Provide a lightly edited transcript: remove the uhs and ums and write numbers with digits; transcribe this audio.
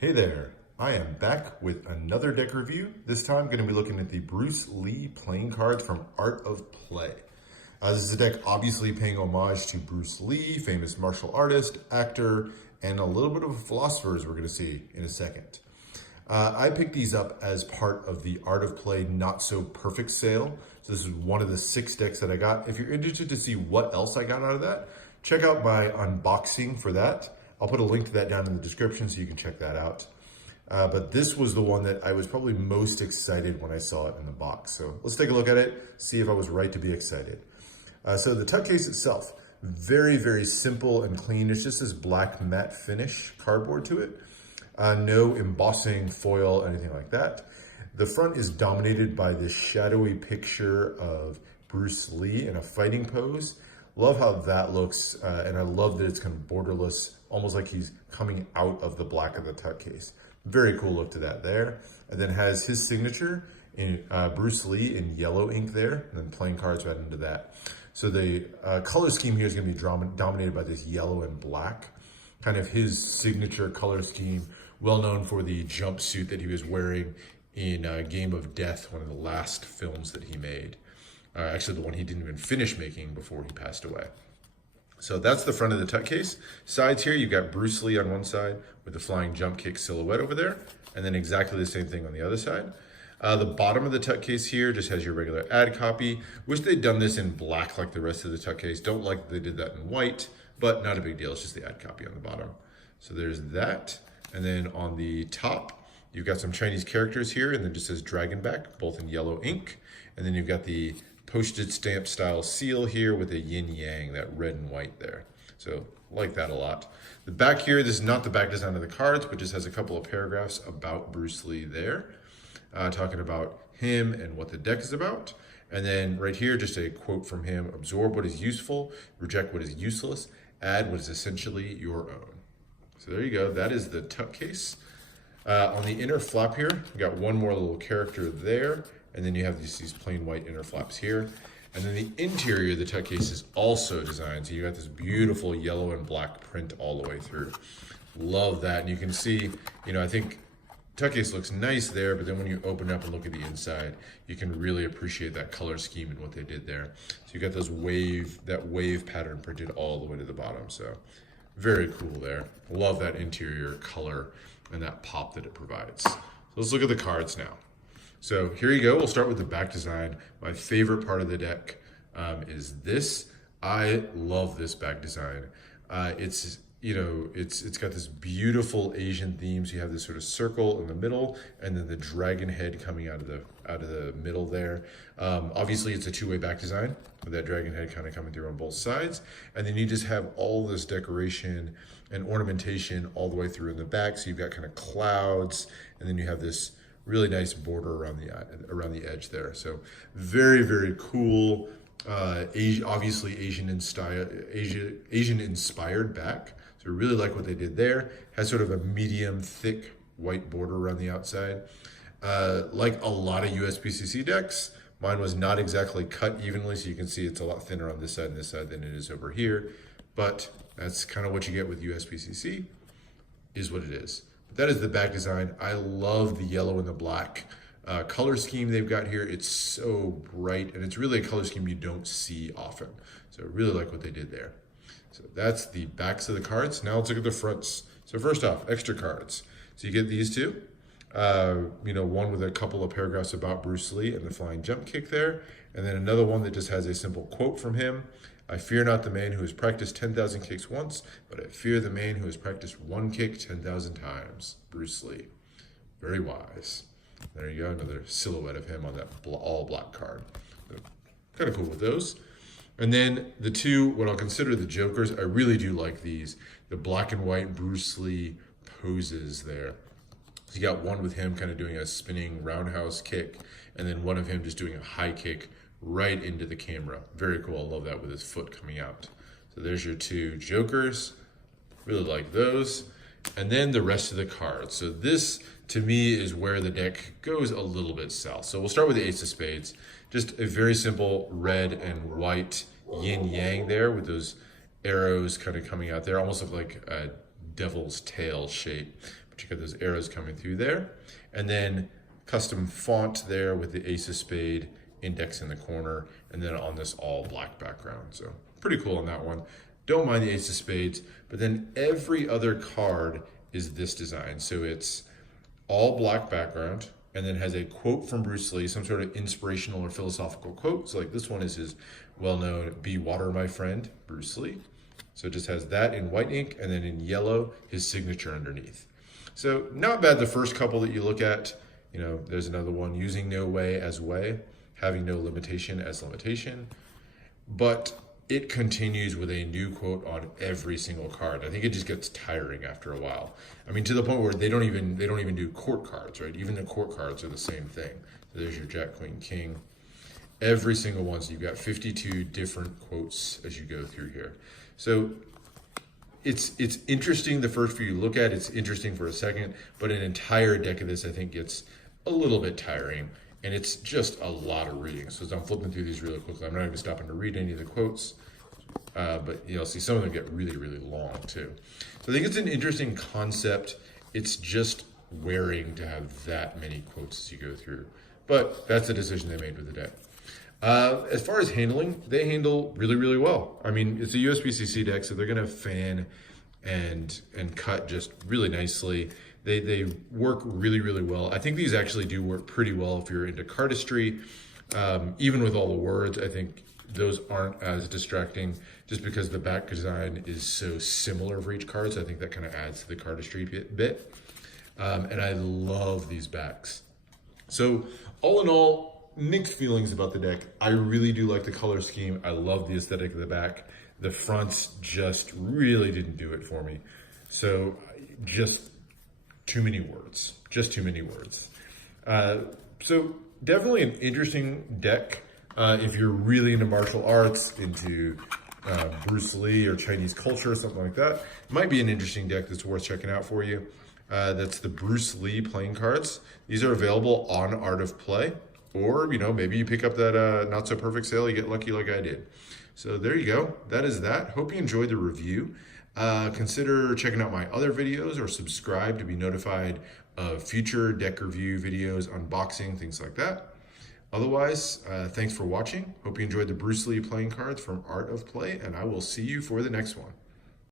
Hey there, I am back with another deck review. This time I'm going to be looking at the Bruce Lee playing cards from Art of Play. This is a deck obviously paying homage to Bruce Lee, famous martial artist, actor, and a little bit of a philosopher, as we're going to see in a second. I picked these up as part of the Art of Play Not So Perfect sale. So this is one of the 6 decks that I got. If you're interested to see what else I got out of that, check out my unboxing for that. I'll put a link to that down in the description so you can check that out. But this was the one that I was probably most excited when I saw it in the box. So let's take a look at it, see if I was right to be excited. So the tuck case itself, very, very simple and clean. It's just this black matte finish cardboard to it. No embossing, foil, anything like that. The front is dominated by this shadowy picture of Bruce Lee in a fighting pose. Love how that looks, and I love that it's kind of borderless, almost like he's coming out of the black of the tuck case. Very cool look to that there. And then has his signature in Bruce Lee in yellow ink there, and then playing cards right into that. So the color scheme here is going to be dominated by this yellow and black, kind of his signature color scheme, well known for the jumpsuit that he was wearing in Game of Death, one of the last films that he made. Actually, the one he didn't even finish making before he passed away. So that's the front of the tuck case. Sides here, you've got Bruce Lee on one side with the flying jump kick silhouette over there, and then exactly the same thing on the other side. The bottom of the tuck case here just has your regular ad copy. Wish they'd done this in black like the rest of the tuck case. Don't like that they did that in white, but not a big deal. It's just the ad copy on the bottom. So there's that. And then on the top, you've got some Chinese characters here, and then just says Dragonback, both in yellow ink. And then you've got the postage stamp style seal here with a yin yang, that red and white there. So like that a lot. The back here, this is not the back design of the cards, but just has a couple of paragraphs about Bruce Lee there, talking about him and what the deck is about. And then right here, just a quote from him: absorb what is useful, reject what is useless, add what is essentially your own. So there you go, that is the tuck case. On the inner flap here, we got one more little character there, and then you have these plain white inner flaps here. And then the interior of the tuck case is also designed. So you got this beautiful yellow and black print all the way through. Love that. And you can see, I think tuck case looks nice there, but then when you open up and look at the inside, you can really appreciate that color scheme and what they did there. So you got that wave pattern printed all the way to the bottom. So very cool there. Love that interior color and that pop that it provides. So let's look at the cards now. So here you go. We'll start with the back design. My favorite part of the deck is this. I love this back design. It's got this beautiful Asian theme. So you have this sort of circle in the middle, and then the dragon head coming out of the middle there. Obviously, it's a two-way back design with that dragon head kind of coming through on both sides, and then you just have all this decoration and ornamentation all the way through in the back. So you've got kind of clouds, and then you have this really nice border around the edge there. So very, very cool. Obviously Asian inspired back. So I really like what they did there. Has sort of a medium thick white border around the outside. Like a lot of USPCC decks, mine was not exactly cut evenly, so you can see it's a lot thinner on this side and this side than it is over here. But that's kind of what you get with USPCC, is what it is. That is the back design. I love the yellow and the black color scheme they've got here. It's so bright, and it's really a color scheme you don't see often. So I really like what they did there. So that's the backs of the cards. Now let's look at the fronts. So first off, extra cards. So you get these two. One with a couple of paragraphs about Bruce Lee and the flying jump kick there. And then another one that just has a simple quote from him. I fear not the man who has practiced 10,000 kicks once, but I fear the man who has practiced one kick 10,000 times. Bruce Lee. Very wise. There you go, another silhouette of him on that all black card. So, kind of cool with those. And then the two, what I'll consider the jokers, I really do like these. The black and white Bruce Lee poses there. So you got one with him kind of doing a spinning roundhouse kick, and then one of him just doing a high kick right into the camera. Very cool. I love that with his foot coming out. So there's your two jokers. Really like those. And then the rest of the cards. So this, to me, is where the deck goes a little bit south. So we'll start with the Ace of Spades. Just a very simple red and white yin yang there with those arrows kind of coming out there. Almost look like a devil's tail shape. but you got those arrows coming through there. And then custom font there with the ace of spade index in the corner, and then on this all black background. So pretty cool on that one. Don't mind the ace of spades, but then every other card is this design. So it's all black background, and then has a quote from Bruce Lee, some sort of inspirational or philosophical quote. So like this one is his well-known, "Be water, my friend," Bruce Lee. So it just has that in white ink, and then in yellow, his signature underneath. So not bad the first couple that you look at. You know, there's another one, "Using no way as way, having no limitation as limitation." But it continues with a new quote on every single card. I think it just gets tiring after a while. I mean, to the point where they don't even do court cards, right? Even the court cards are the same thing. So there's your Jack, Queen, King. Every single one. So you've got 52 different quotes as you go through here. So it's interesting the first few you look at. It's interesting for a second, but an entire deck of this I think gets a little bit tiring. And it's just a lot of reading. So as I'm flipping through these really quickly, I'm not even stopping to read any of the quotes, but you'll see some of them get really, really long too. So I think it's an interesting concept. It's just wearing to have that many quotes as you go through. But that's the decision they made with the deck. As far as handling, they handle really, really well. I mean, it's a USB-CC deck, so they're gonna fan and cut just really nicely. They work really, really well. I think these actually do work pretty well if you're into cardistry. Even with all the words, I think those aren't as distracting just because the back design is so similar for each card. So I think that kind of adds to the cardistry bit. And I love these backs. So all in all, mixed feelings about the deck. I really do like the color scheme. I love the aesthetic of the back. The fronts just really didn't do it for me. So just too many words, just too many words. So definitely an interesting deck. If you're really into martial arts, into Bruce Lee or Chinese culture or something like that, it might be an interesting deck that's worth checking out for you. That's the Bruce Lee playing cards. These are available on Art of Play, or, you know, maybe you pick up that not so perfect sale, you get lucky like I did. So there you go. That is that. Hope you enjoyed the review. Consider checking out my other videos or subscribe to be notified of future deck review videos, unboxing, things like that. Otherwise, thanks for watching. Hope you enjoyed the Bruce Lee playing cards from Art of Play, and I will see you for the next one.